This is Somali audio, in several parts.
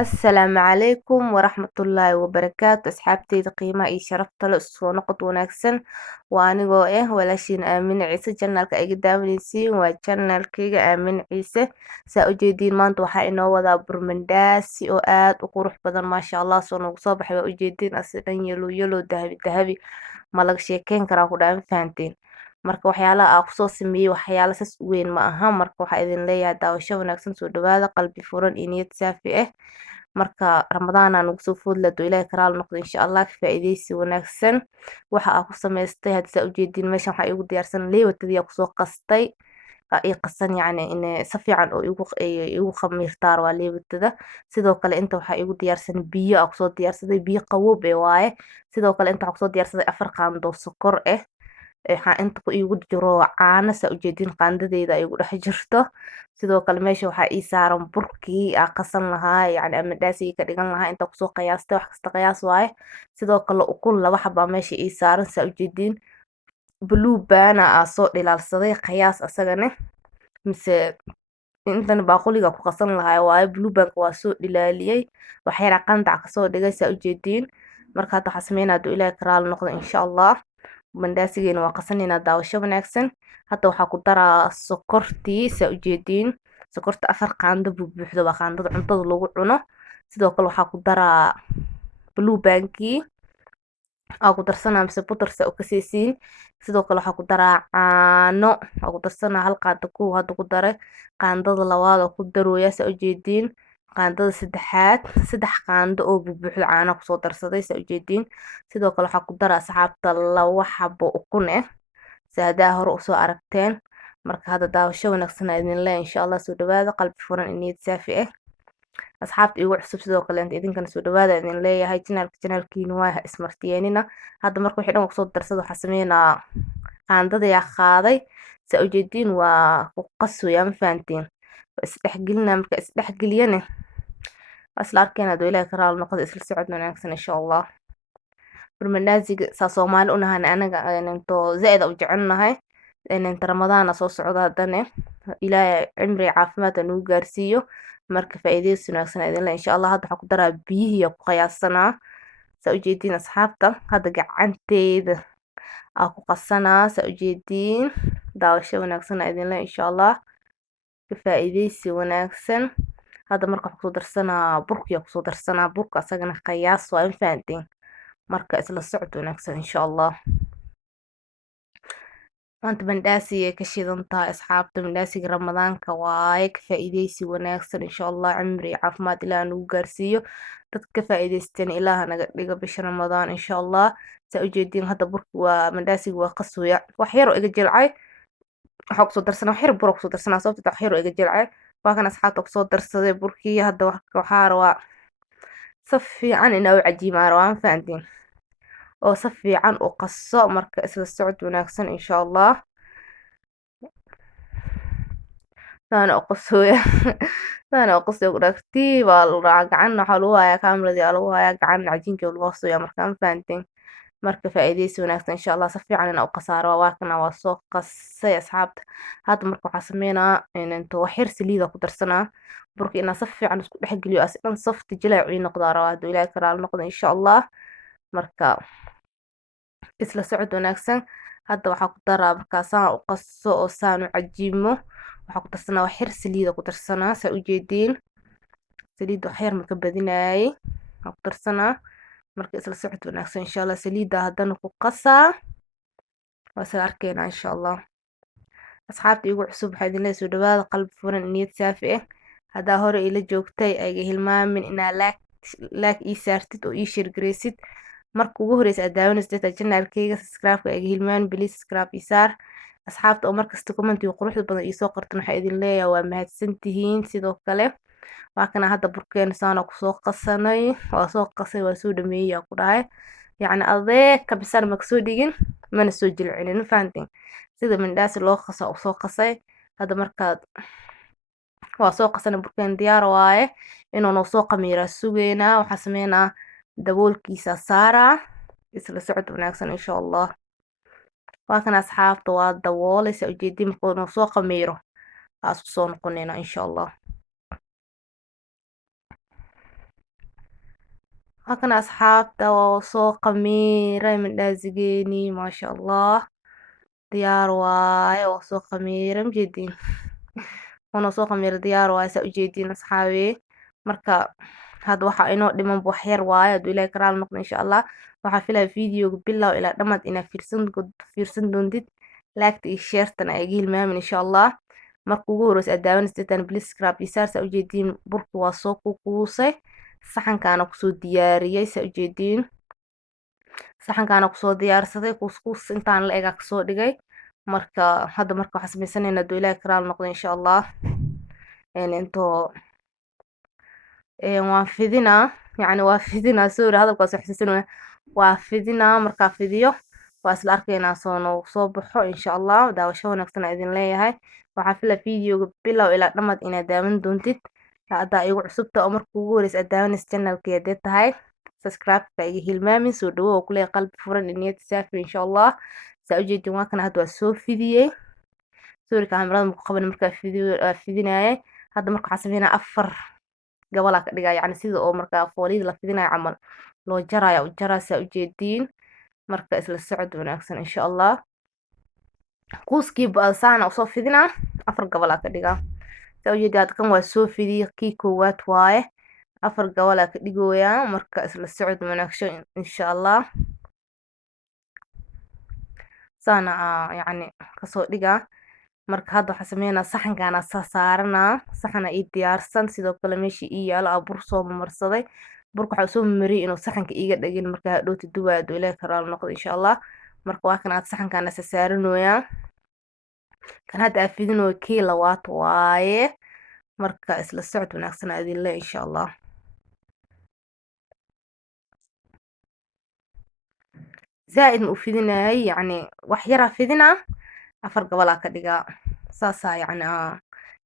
Asalaamu calaykum waraxmatullaahi wabarakaatu asxaabteyda qiimaha iyo sharafta leh soo noqod wanaagsan waa anigoo walaashiin Aamine Ciise channelka iga daawanaysiin waa channelkayga Aamine Ciise saa u jeediin maanta waxaa inoo wadaa burmandaasi oo aad u qurux badan maasha Allah soo nagu soo baxay waa u jeediin asidan yellow dahabi dahabi ma laga sheekeyn karaa ku dhaan fahanteen marka waxyaalaha aan kusoo sameeyey waxyaalo sas u weyn ma aha marka waxaa idin leeyahay daawasho wanaagsan soo dhawaada qalbi furan iyo niyad saafi ah marka ramadaan aan ugu soo food lado ilaahay karaal noqdo insha Allah ka faa'iideysi wanaagsan waxa aan ku samaystay hadda saa u jeediin meeshan waxaa igu diyaarsan leewatadii aan kusoo qastay ay qasan yacni in si fiican oo igu khamiirtaar waa leewatada sidoo kale inta waxaa igu diyaarsan biyo aan kusoo diyaarsaday biyo qabow waaye sidoo kale inta waxaa kusoo diyaarsaday 4 qaando sokor waxaa inta ku igu jiro caano saa u jeediin qaandadeeda igu dhex jirto sidoo kale meesha waxaa ii saaran burkii aan qasan lahaa yacni ama dhaasi ka dhigan lahaa inta kusoo qiyaastay wax kasta qiyaas waaye sidoo kale ukun 2 xabo meesha ii saaran saa u jeediin blue bana aan soo dhilaalsaday qiyaas asagana mise intan baaquliga ku qasan lahaa waaye blue bank waa soo dhilaaliyay waxyara qandac ka soo dhigay saa u jeediin marka hadda waxaa sameynaa duu ilaahay karaal noqdo insha Allah mandaasigeyna waa qasanayna daawasho wanaagsan hadda waxaa ku daraa sokortii saa u jeediin sokorta 4 qaando buuxdo waa qaandada cuntada lagu cuno sidoo kale waxaa ku daraa blue banki aan ku darsanaa mise butter saa u kaseysiin sidoo kale waxaa ku daraa caano aan ku darsanaa hal qaando kow hadda ku daray qaandada labaad oo ku darooya saa u jeediin qaandada saddexaad 3 qaando oo buuxdo caano kusoo darsaday saa u jeediin sidoo kale waxaa ku daraa asxaabta 2 xabo ukun saadaa hore usoo aragteen marka hadda daawasho wanaagsan idin leeyahay insha Allah soo dhawaada qalbi furan iyo niyad saafi ah asxaabta igu cusub sidoo kale inta idinkana soo dhawaada idin leeyahay channelkiina waa ismartiyeenina hadda marka wixii dhan kusoo darsado waxaa sameynaa qaandada yaa qaaday saa u jeediin waa ku qasooya ma fahantiin isdhexgelina marka isdhexgeliyana asla arkayna doo ilaahay karaal noqdo isla socod wanaagsan insha Allah burmandaasiga saa Soomaali u nahan anaga into zaid u jecelnahay inta ramadaan soo socdo hadana ilaahay cimri caafimaad anu gaarsiiyo marka faa'iideysi wanaagsan idin la insha Allah hadda waxaa ku daraa biyihii ku qiyaasana saa u jeediin asxaabta hadda gacanteeda aan ku qasanaa saa u jeediin daawasho wanaagsan idin la insha Allah ka faa'iideysi wanaagsan hadda marka waxaa ku darsanaa burkii ku soo darsanaa burka asagana qiyaas waa in fahanteen marka isla socod wanaagsan insha Allah maanta mandhaasi ka shidan tahay asxaabta mandhaasiga ramadaanka waaye ka faa'iideysi wanaagsan insha Allah cimri caafimaad ilaahay nagu gaarsiiyo dad ka faa'iideysteen ilaaha naga dhigo bisha ramadaan insha Allah saa u jeediin hadda burka waa mandhaasiga waa qasooya wax yar oo iga jilcay waxaa kusoo darsanaa wax yar bur kusoo darsanaa sababta wax yar oo iga jilcay waa kan asxaabta kusoo darsaday burkii hadda waxaa rabaa si fiican inaa u cajiimaa rabaa fahantiin oo si fiican u qaso marka isla socod wanaagsan insha Allah sana qosooya sana qosooya qudagtii waa la gacan waxa lagu hayaa kaamirada lagu hayaa gacan cajiinka lagu qosooya marka ma fahanteen marka faa'iideysi wanaagsan insha Allah si fiican inaa u qasaaro waa kana waa soo qasay asxaabta hadda marka waxaa sameynaa inta wax yar saliid ku darsanaa burka inaa si fiican isku dhex geliyo asigan safti jilaac ii noqdo rabaa haduu ilaahay karaal noqdo insha Allah marka isla socod wanaagsan hadda waxaa ku daraa markaasaan u qaso oo saan u cajiimo waxaa ku darsanaa wax yar saliid ku darsanaa saa u jeediin saliid wax yar marka badinaayay waxaa ku darsanaa marka isla socod wanaagsan insha Allah saliida haddana ku qasaa waa sida arkayna insha Allah asxaabta igu cusub waxaa idin leeyahay soo dhawaada qalbi furan niyad saafi ah haddaa hore ila joogtay ayga hilmaamin inaa like ii saartid oo ii share gareysid marka ugu horeysa aad daawanaysid channelkayga subscribe ayga hilmaamin please subscribe ii saar asxaabta oo markasta comment iyo quruxda badan ii soo qortan waxaa idin leeyahay waa mahadsantihiin sidoo kale waa kana hadda burkeena saana ku soo qasanay waa soo qasay waa soo dhameeyay ku dhahay yacni adeeg ka bisan ma soo dhigin mana soo jilcinin fahanteen sida mandhaasi loo qaso oo soo qasay hadda markaad waa soo qasana burkeen diyaar waaye inuu noo soo qamiira sugeena waxaa sameynaa daboolkiisa saaraa isla socod wanaagsan insha Allah waa kan asxaabta waa daboolay saa u jeedin markuu noo soo qamiiro aas ku soo noqonayna insha Allah halkan asxaabta waa soo khamiiray mandhaasigeenii maasha allah. Diyaar waaye waa soo khamiiray majeediin. Waana soo khamiiray diyaar waaye saa ujeediin asxaabi. Marka hadda waxa inoo dhiman wax yar waaye hadduu ilaahay ka raali noqdo insha allah. Waxaa filaya videoga bilow ilaa dhammaad inaad fiirsan doontid. Laagta iyo sheertana ay iga hilmaamin insha allah. Marka ugu horeysa aad daawanaysataan please subscribe iyo saar saa ujeediin burku waa soo kuusay. Saxankaana kusoo diyaariyay saa ujeediin. Saxankaana kusoo diyaarsaday kuus intaan la egaa kasoo dhigay. Marka hadda waxaan sameysanaynaa hadduu ilaahay ka raali noqdo insha allah. Intoo waan fidinaa waa fidinaa sorry hadalka waa soo xasuusinaya. Waa fidinaa markaa fidiyo waa isla arkaynaa soo baxo insha allah. Daawasho wanaagsan aan idin leeyahay. Waxaa filaya videoga bilow ilaa dhammaad inaad daawan doontid. Haddaa igu cusubta oo marka ugu horeysa aad daawanaysa channelkii hadee tahay subscribe-ka iga hilmaamin soo dhawow oo kuleeyahay qalbi furan iyo niyad saafi insha allah. Saa ujeedin waa kana hadda waa soo fidiyey. Sorry kaamirada ma ku qaban markaa fidinaayay. Hadda marka waxaan sameynaa 4 gabal ka dhigaa yacni sida oo markaa fooliyada la fidinayo camal loo jaraya u jaraa saa ujeediin. Marka isla socod wanaagsan insha allah. Kuuskii saana usoo fidinaa 4 gabal ka dhigaa. Saa ujeedin hadda kan waa soo fidiyey kii koowaad waaye. 4 gabal ka dhigoyaa marka isla socod wanaagsan insha allah. Saana yacni kasoo dhigaa. Marka hadda waxaan sameynaa saxankaana saaranaa saxana ii diyaarsan sidoo kale meeshii ii yaalo abur soo marsaday. Burka waxaa soo mariyay inuu saxanka iiga dhagin marka hadhowti duwaa hadduu ilaahay ka raali noqdo insha allah. Marka waa kan saxankaana saaranoyaa. Kan hadda aan fidinooyo kii labaad waaye. Marka isla socod wanaagsan aan idin leeyahay insha allah. زائد u fidinaayay yacni wax yar fidinaa 4 gabal ka dhigaa saasa yacni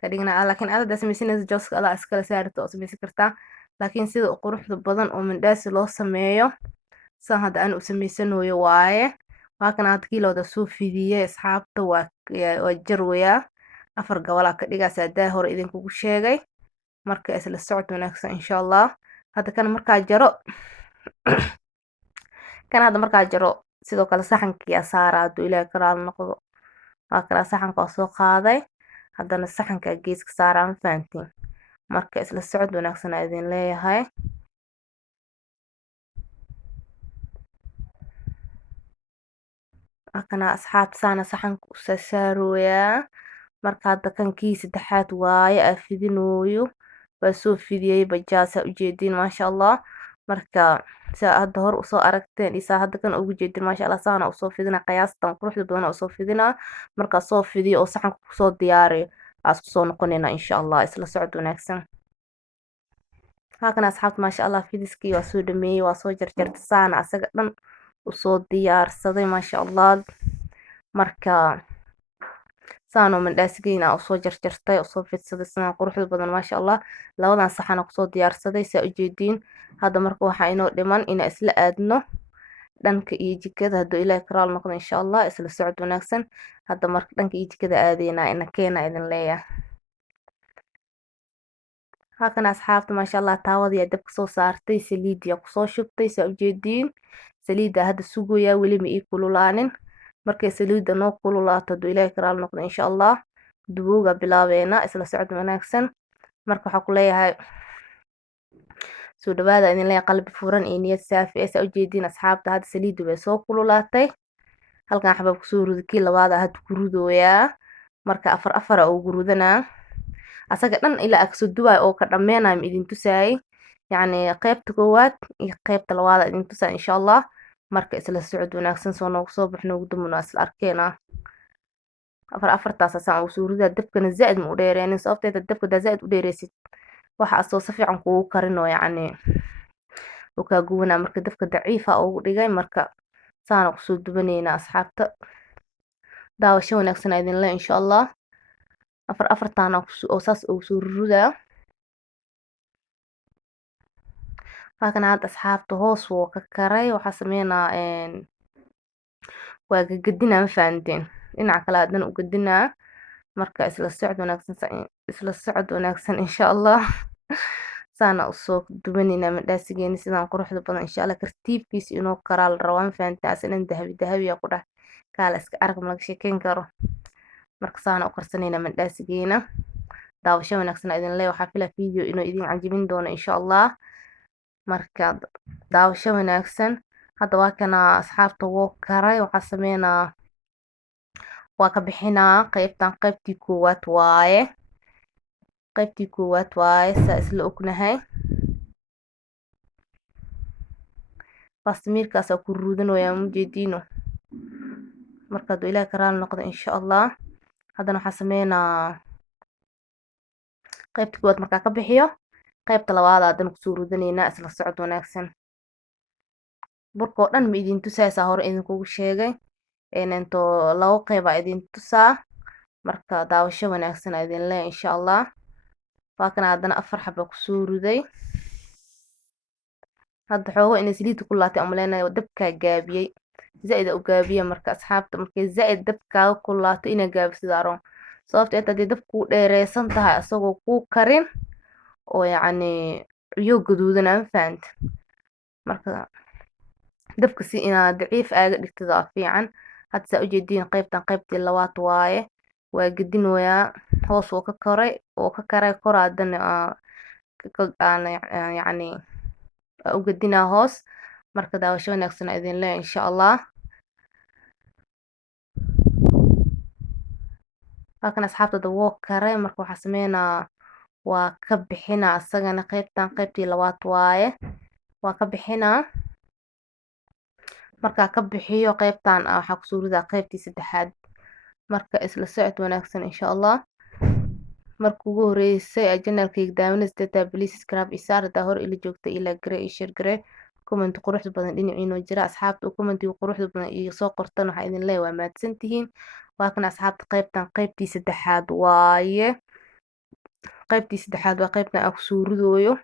ka dhignaa laakiin aad samaysanaysa jooska adaa iskala saarto oo samaysan kartaa laakiin sida quruxda badan oo mandhaasi loo sameeyo saan hadda aan u samaysanayo waaye waa kan hadda kiilooda soo fidiyay asxaabta waa jarwayaa 4 gabal ka dhigaa saadaa hore idinkugu sheegay marka isla socod wanaagsan insha allah. Hadda kan markaa jaro kan hadda markaa jaro sidoo kale saxankii saaraa hadduu ilaahay ka raali noqdo. Waa kala saxanka oo soo qaaday haddana saxanka geeska saaraa ma fahantiin. Marka isla socod wanaagsan aan idin leeyahay. Akana asxaabta saana saxanka u saarooyaa. Marka hadda kan kii saddexaad waaye aan fidinooyo waa soo fidiyay bajaasa ujeediin maasha allah. Marka saa hadda hor usoo aragteen isaa hadda kan ugu jeedin maasha allah saana usoo fidina qiyaastan quruxda badan usoo fidina marka soo fidiyo oo saxanka ku soo diyaariyo aas ku soo noqonayna insha allah isla socod wanaagsan. Halkan asxaabta maasha allah fidiskii waa soo dhameeyay waa soo jarjartay saana asaga dhan usoo diyaarsaday maasha allah. Marka saano mandhaasigeyna usoo jarjartay usoo fidsaday sanaa quruxda badan maasha allah. Labadan saxan ku soo diyaarsaday saa ujeediin. Hadda marka waxaa inoo dhiman inaan isla aadno dhanka iyo jikada hadduu ilaahay ka raali noqdo insha allah isla socod wanaagsan. Hadda marka dhanka iyo jikada aadayna ina keena idin leeyahay. halkan asxaabta maasha allah taawada dabka soo saartay saliidii ku soo shubtay saa ujeediin. Saliida hadda sugoyaa weli ma ii kululaanin. Markay saliida noo kululaato hadduu ilaahay ka raali noqdo insha allah. Dubowga bilaabeena isla socod wanaagsan. Marka waxaa ku leeyahay soo dhawaada idin leeyahay qalbi furan iyo niyad saafi ah saa ujeediin asxaabta hadda saliidu way soo kululaatay. Halkan xabab ku soo rudi kii labaad hadda ku rudooyaa. Marka afar oo gurudanaa asaga dhan ilaa aksoo duway oo ka dhameenay idin tusaayay yacni qaybta koowaad iyo qaybta labaad idin tusaa insha allah. Marka isla socod wanaagsan soo noogu soo baxno ugu dambeeyna isla arkeena. afartaas asaan ugu soo rudaa dabkana zaid ma u dheereenin sababteeda dabka zaid u dheereysid waxa asoo si fiican kugu karino yacni oo ka gubanaa marka dabka daciif ah ugu dhigay marka saan ku soo dubanayna asxaabta daawasho wanaagsan idin leeyahay insha allah. afartaan oo saas ugu soo rudaa. halkan hadda asxaabta hoos wuu ka karay waxaa sameynaa waa gagadinaa ma fahanteen dhinaca kale haddana u gadinaa marka isla socod wanaagsan insha allah. saana usoo dubanayna mandhaasigeena sidaan quruxda badan insha Allah tartiibkiisa inuu karaa la rabaa mafahanteen aslan dahabi dahabi ku dhah kaala iska arag ma laga sheekeyn karo marka saana u karsanayna mandhaasigeena daawasho wanaagsan idin leeyahay waxaa filaa video inuu idin cajibin doono insha Allah marka daawasho wanaagsan hadda waa kana asxaabta wuu karay waxaa sameynaa waa ka bixinaa qaybtii koowaad waaye saa isla ognahay bastamiirkaasa ku ruudanayaa mujeediino marka hadduu ilaahay ka raali noqdo insha Allah haddana waxaa sameynaa qaybta koowaad markaa ka bixiyo qaybta labaad haddana kusoo ruudanaynaa isla socod wanaagsan burkoo dhan ma idin tusaysaa hore idinkugu sheegay into labo qeyba idin tusaa marka daawasho wanaagsan idin leeyahay insha Allah waa kana haddana 4 xabo kusoo ruday hadda xoogo inay saliid ku laatay amaleynaayo dabka gaabiyay zaid u gaabiya marka asxaabta markay zaid dabka ku laato ina gaabsidaaron sababtoo ah hadii dabku dheereysan tahay asagoo ku karin oo yacni riyo gaduudan aan fahanti marka dabka si ina daciif aaga dhigtada fiican hadda saa u jeediin qaybtii labaad waaye waa gedinoyaa hoos oo ka karay kor haddana yacni u gedinaa hoos marka daawasho wanaagsan idin leeyahay insha Allah halkan asxaabta wuu karay marka waxaa sameynaa waa ka bixinaa asagana qaybtii labaad waaye waa ka bixinaa marka ka bixiyo qaybtan waxaa kusoo ridaa qaybtii saddexaad marka isla socod wanaagsan insha Allah marka ugu horeysay channelkayga daawanaysa please subscribe isaar hadaa hore ila joogta ila gare iyo share gare comment quruxda badan dhinaciina jira asxaabta commentiga quruxda badan iyo soo qortan waxa idin leeyahay waa mahadsantihiin waa kan asxaabta qaybtii saddexaad waaye waa qaybtan aan kusoo ridooyo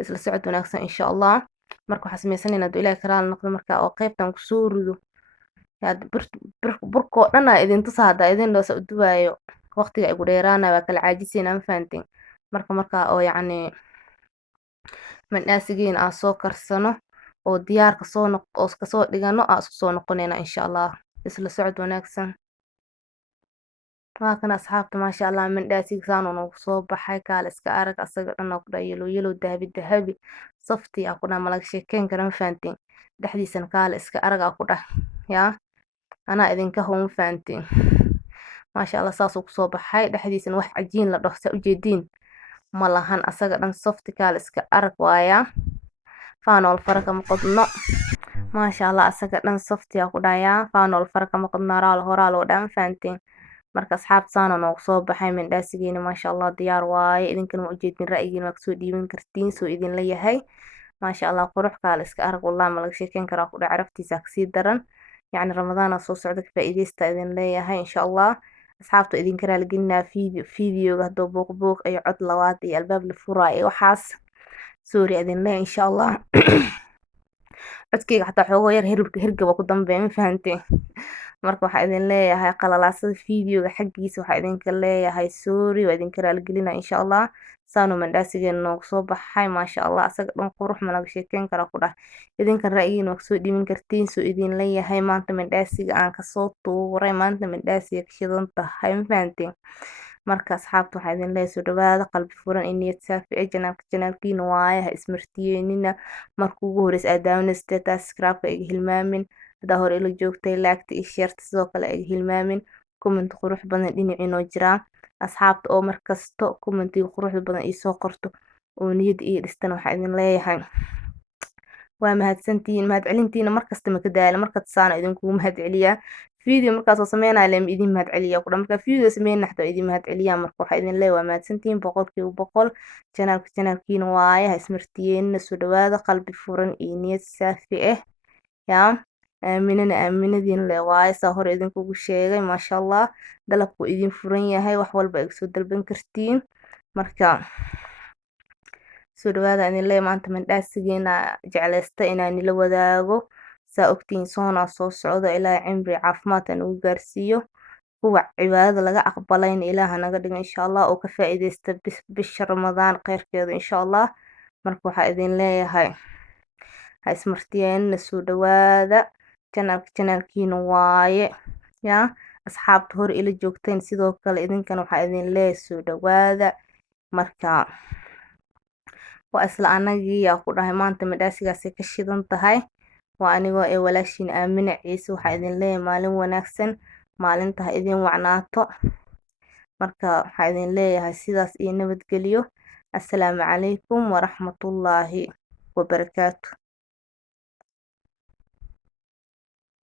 isla socod wanaagsan insha Allah marka waxaa sameysanaynaa hadduu ilaahay ka raali noqdo marka oo qaybtan kusoo rido burkoo dhan aa idin tusaa haddaa idin dhoosa u duwaayo waqtiga igu dheeraanaya waa kala caajisayna ma fahanteen marka oo yacni mandhaasigeena aan soo karsano oo diyaar kasoo dhigano aan isku soo noqonayna insha Allah isla socod wanaagsan waa kan asxaabta maasha Allah mandhaasiga saan noogu soo baxay kaala iska arag asaga dhan oo ku dhahay yellow dahabi safti aa ku dhahay ma laga sheekeyn kara ma fahanteen dhexdiisana kaala iska arag aa ku dhahay yaa anaa idinka hoo ma fahanteen maasha Allah saasuu kusoo baxay dhexdiisana wax cajiin la dhaho saa u jeediin ma lahan asaga dhan safti kaala iska arag waayaa faanool faraka ma qodno maasha Allah asaga dhan safti aa ku dhahayaa faanool faraka ma qodno horaa loo dhan fahanteen marka asxaabta saana noogu soo baxay mandhaasigeena maasha Allah diyaar waaye idinkana ma ujeedin ra'yigiina waa kasoo dhiiban kartiin soo idin leeyahay maasha Allah qurux kaala iska arag wallahi ma laga sheekeyn karaa ku dhahay caraftiisa kasii daran yacni ramadaana soo socda ka faa'iideysta idin leeyahay insha Allah asxaabta idinka raali gelinaa videoga hadduu buuq iyo cod labaad iyo albaab la furaayo waxaas sorry idin leeyahay insha Allah codkayga xataa xoogoo yar hirgaba ku dambeeya ma fahanteen marka waxaa idin leeyahay qalalaasada videoga xaggiisa waxaa idinka leeyahay sorry waa idinka raali gelinaa insha Allah saanu mandhaasigeena noogu soo baxay maasha Allah asaga dhan qurux ma laga sheekeyn karaa ku dhah idinkan ra'yigiina waa kasoo dhiiban kartiin soo idin leeyahay maanta mandhaasiga aan kasoo tuuray maanta mandhaasiga ka shidan tahay ma fahanteen marka asxaabta waxaa idin leeyahay soo dhawaada qalbi furan iyo niyad saafi ah janaalkiina waaye ha ismartiyeynina marka ugu horeysa aad daawanaysa subscribe-ka iga hilmaamin hadaa hore ila joogtay laagta iyo sheerta sidoo kale iga hilmaamin comment qurux badan dhinaciinoo jiraa asxaabta oo markasto commentiga quruxda badan ii soo qorto oo niyad ii dhistana waxaa idin leeyahay waa mahadsantihiin mahadcelintiina markasta ma ka daala markasta saana idinkugu mahadceliyaa video markaas oo sameynaya lama idin mahadceliyaa ku dhan marka video sameynaya xataa idin mahadceliyaa marka waxaa idin leeyahay waa mahadsantihiin 100% channelkiina waaye ha ismartiyeynina soo dhawaada qalbi furan iyo niyad saafi ah yaa aaminadiin le waaye saa hore idinkugu sheegay maasha Allah dalabku idin furan yahay wax walba ay soo dalban kartiin marka soo dhawaada idin leeyahay maanta mandhaasigeena jeclaysta inaan nila wadaago saa ogtiin soona soo socda ilaa cimri caafimaad aan ugu gaarsiiyo kuwa cibaadada laga aqbalayna ilaaha naga dhigo insha Allah oo ka faa'iideysta bisha Ramadaan khayrkeeda insha Allah marka waxaa idin leeyahay ha ismartiyeenna soo dhawaada janaalkiina waaye yaa asxaabta hore ila joogteen sidoo kale idinkana waxaa idin leeyahay soo dhawaada marka waa isla anagii yaa ku dhahay maanta madhaasigaasay ka shidan tahay waa anigoo ee walaashiin Aamina Ciise waxaa idin leeyahay maalin wanaagsan maalinta ha idin wacnaato marka waxaa idin leeyahay sidaas iyo nabadgelyo assalaamu calaykum waraxmatullaahi wabarakaatu